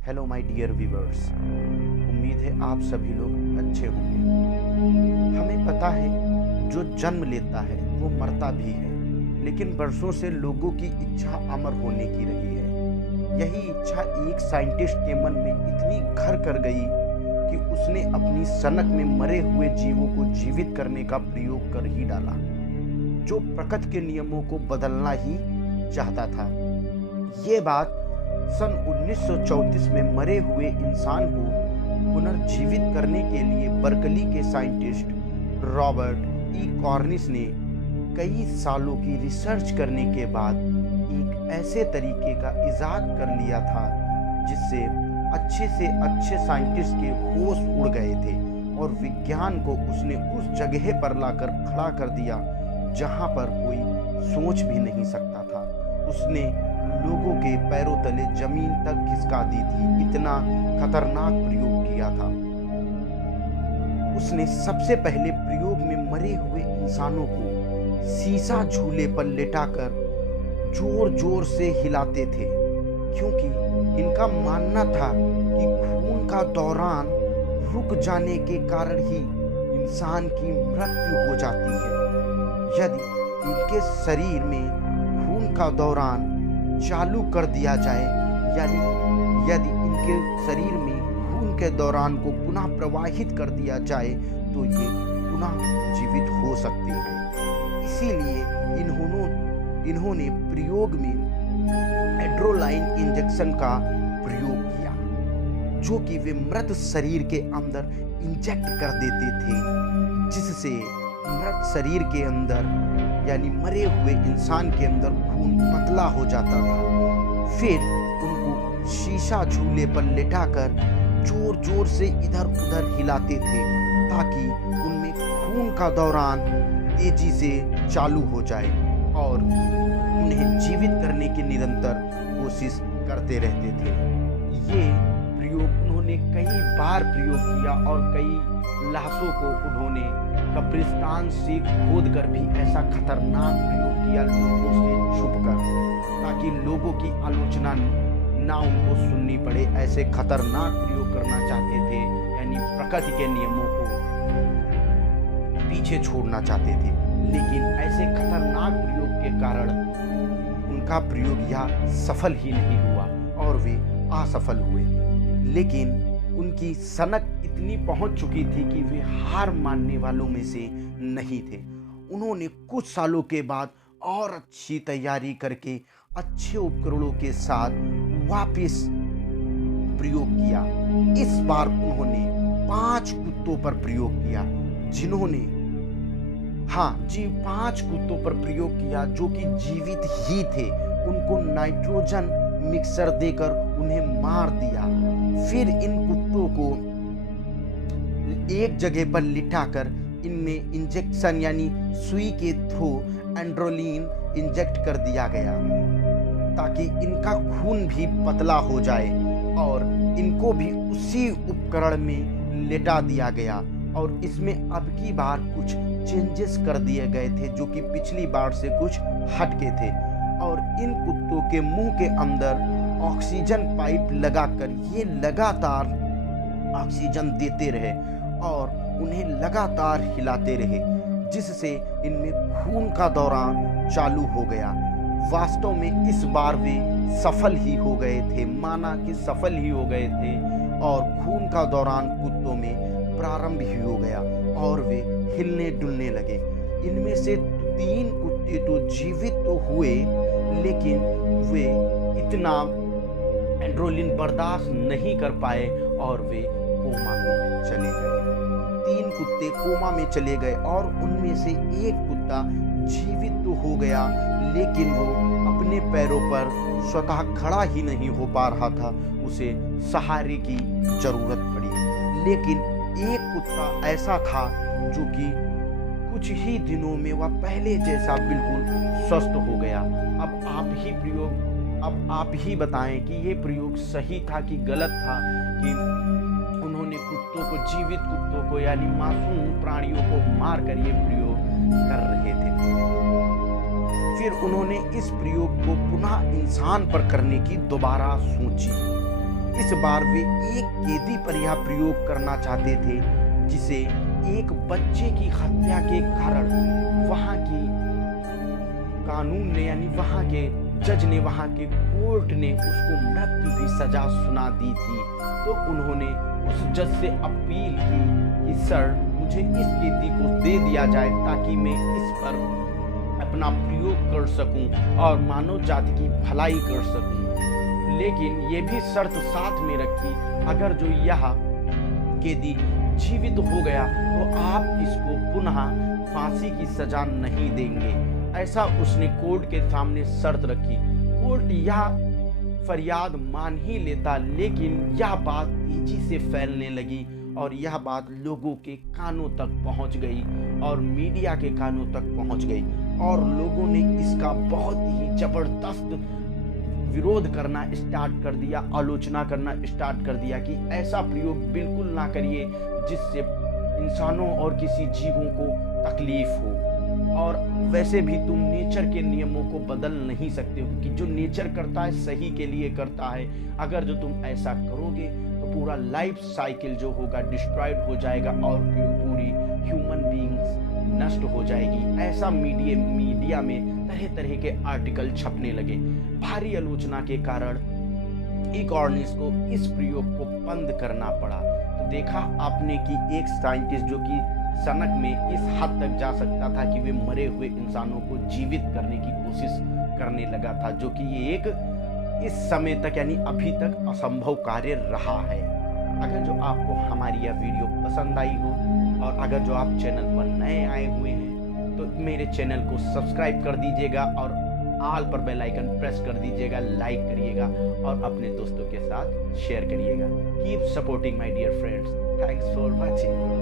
Hello my dear viewers. उम्मीद है आप सभी लोग अच्छे होंगे। हमें पता है जो जन्म लेता है वो मरता भी है, लेकिन वर्षों से लोगों की इच्छा अमर होने की रही है। यही इच्छा एक साइंटिस्ट के मन में इतनी घर कर गई कि उसने अपनी सनक में मरे हुए जीवों को जीवित करने का प्रयोग कर ही डाला, जो प्रकृति के नियमों को बदलना ही चाहता था। ये बात सन 1934 में मरे हुए इंसान को पुनर्जीवित करने के लिए बर्कली के साइंटिस्ट रॉबर्ट ई कॉर्निस ने कई सालों की रिसर्च करने के बाद एक ऐसे तरीके का इजाद कर लिया था जिससे अच्छे से अच्छे साइंटिस्ट के होश उड़ गए थे और विज्ञान को उसने उस जगह पर लाकर खड़ा कर दिया जहां पर कोई सोच भी नहीं सकता था। उसने लोगों के पैरों तले जमीन तक खिसका दी थी, इतना खतरनाक प्रयोग किया था। उसने सबसे पहले प्रयोग में मरे हुए इंसानों को शीशा झूले पर लेटाकर जोर जोर से हिलाते थे, क्योंकि इनका मानना था कि खून का दौरान रुक जाने के कारण ही इंसान की मृत्यु हो जाती है। यदि इनके शरीर में खून का दौरान चालू कर दिया जाए, यानी यदि इनके शरीर में खून के दौरान को पुनः प्रवाहित कर दिया जाए तो ये पुनः जीवित हो सकते हैं। इसीलिए इन्होंने प्रयोग में एड्रोलाइन इंजेक्शन का प्रयोग किया, जो कि वे मृत शरीर के अंदर इंजेक्ट कर देते थे, जिससे मृत शरीर के अंदर यानी मरे हुए इंसान के अंदर खून पतला हो जाता था। फिर उनको शीशा झूले पर लेटाकर जोर जोर से इधर उधर हिलाते थे ताकि उनमें खून का दौरान तेजी से चालू हो जाए और उन्हें जीवित करने की निरंतर कोशिश करते रहते थे। ये प्रयोग उन्होंने कई बार प्रयोग किया और कई लाशों को उन्होंने कब्रिस्तान से खोदकर भी ऐसा खतरनाक प्रयोग किया लोगों से छुपकर, ताकि लोगों की आलोचना ना उनको सुननी पड़े। ऐसे खतरनाक प्रयोग करना चाहते थे, यानी प्रकृति के नियमों को पीछे छोड़ना चाहते थे। लेकिन ऐसे खतरनाक प्रयोग के कारण उनका प्रयोग यह सफल ही नहीं हुआ और वे असफल हुए। लेकिन उनकी सनक इतनी पहुंच चुकी थी कि वे हार मानने वालों में से नहीं थे। उन्होंने कुछ सालों के बाद और अच्छी तैयारी करके अच्छे उपकरणों के साथ वापस प्रयोग किया। इस बार उन्होंने 5 कुत्तों पर प्रयोग किया, जिन्होंने 5 कुत्तों पर प्रयोग किया जो कि जीवित ही थे। उनको नाइट्रोजन मिक्सर देकर उन्हें मार दिया। फिर इन कुत्तों को एक जगह पर लिटाकर इनमें इंजेक्शन यानी सुई के थ्रू एंड्रोलिन इंजेक्ट कर दिया गया, ताकि इनका खून भी पतला हो जाए और इनको भी उसी उपकरण में लेटा दिया गया। और इसमें अब की बार कुछ चेंजेस कर दिए गए थे जो कि पिछली बार से कुछ हटके थे। और इन कुत्तों के मुंह के अंदर ऑक्सीजन पाइप लगाकर ये लगातार ऑक्सीजन देते रहे और उन्हें लगातार हिलाते रहे, जिससे इनमें खून का दौरान चालू हो गया। वास्तव में इस बार वे सफल ही हो गए थे, माना कि सफल ही हो गए थे और खून का दौरान कुत्तों में प्रारंभ ही हो गया और वे हिलने डुलने लगे। इनमें से 3 कुत्ते तो जीवित तो हुए, लेकिन वे इतना एंड्रोलिन बर्दाश्त नहीं कर पाए और वे कोमा में चले गए। 3 कुत्ते कोमा में चले गए और उनमें से एक कुत्ता जीवित तो हो गया, लेकिन वो अपने पैरों पर स्वतः खड़ा ही नहीं हो पा रहा था, उसे सहारे की जरूरत पड़ी। लेकिन एक कुत्ता ऐसा था जो कि कुछ ही दिनों में वह पहले जैसा बिल्कुल स्वस्थ हो गया। अब आप ही बताएं कि ये प्रयोग सही था कि गलत था, कि उन्होंने कुत्तों को, जीवित कुत्तों को यानी मासूम प्राणियों को मार कर ये प्रयोग कर रहे थे। फिर उन्होंने इस प्रयोग को पुनः इंसान पर करने की दोबारा सोची। इस इस बार वे एक कैदी पर यह प्रयोग करना चाहते थे जिसे एक बच्चे की हत्या के कारण वहां की कानून ने यानी वहां के जज ने, वहां के कोर्ट ने उसको मृत्यु की सजा सुना दी थी। तो उन्होंने उस जज से अपील की कि सर मुझे इस कैदी को दे दिया जाए ताकि मैं इस पर अपना प्रयोग कर सकूं और मानव जाति की भलाई कर सकूं। लेकिन ये भी शर्त साथ में रखी, अगर जो यह कैदी जीवित हो गया तो आप इसको पुनः फांसी की सजा नहीं देंगे। ऐसा उसने कोर्ट के सामने शर्त रखी। कोर्ट यह फरियाद मान ही लेता, लेकिन यह बात तेजी से फैलने लगी और यह बात लोगों के कानों तक पहुंच गई और मीडिया के कानों तक पहुंच गई और लोगों ने इसका बहुत ही जबरदस्त विरोध करना स्टार्ट कर दिया, आलोचना करना स्टार्ट कर दिया कि ऐसा प्रयोग बिल्कुल ना करिए जिससे इंसानों और किसी जीवों को तकलीफ हो। और वैसे भी तुम नेचर के नियमों को बदल नहीं सकते हो, क्योंकि जो नेचर करता है सही के लिए करता है। अगर जो तुम ऐसा करोगे तो पूरा लाइफ साइकिल जो होगा डिस्ट्रॉयड हो जाएगा और पूरी ह्यूमन बीइंग्स नष्ट हो जाएगी। ऐसा मीडिया में तरह तरह के आर्टिकल छपने लगे। भारी आलोचना के कारण इकॉर्निस को इस प्रयोग को बंद करना पड़ा। तो देखा आपने कि एक साइंटिस्ट जो कि सनक में इस हद तक जा सकता था कि वे मरे हुए इंसानों को जीवित करने की कोशिश करने लगा था, जो कि ये एक इस समय तक यानी अभी तक असंभव कार्य रहा है। अगर जो आपको हमारी यह वीडियो पसंद आई हो और अगर जो आप चैनल पर नए आए हुए हैं तो मेरे चैनल को सब्सक्राइब कर दीजिएगा और ऑल पर बेल आइकन प्रेस कर दीजिएगा, लाइक करिएगा और अपने दोस्तों के साथ शेयर करिएगा। Keep supporting my dear friends. Thanks for watching.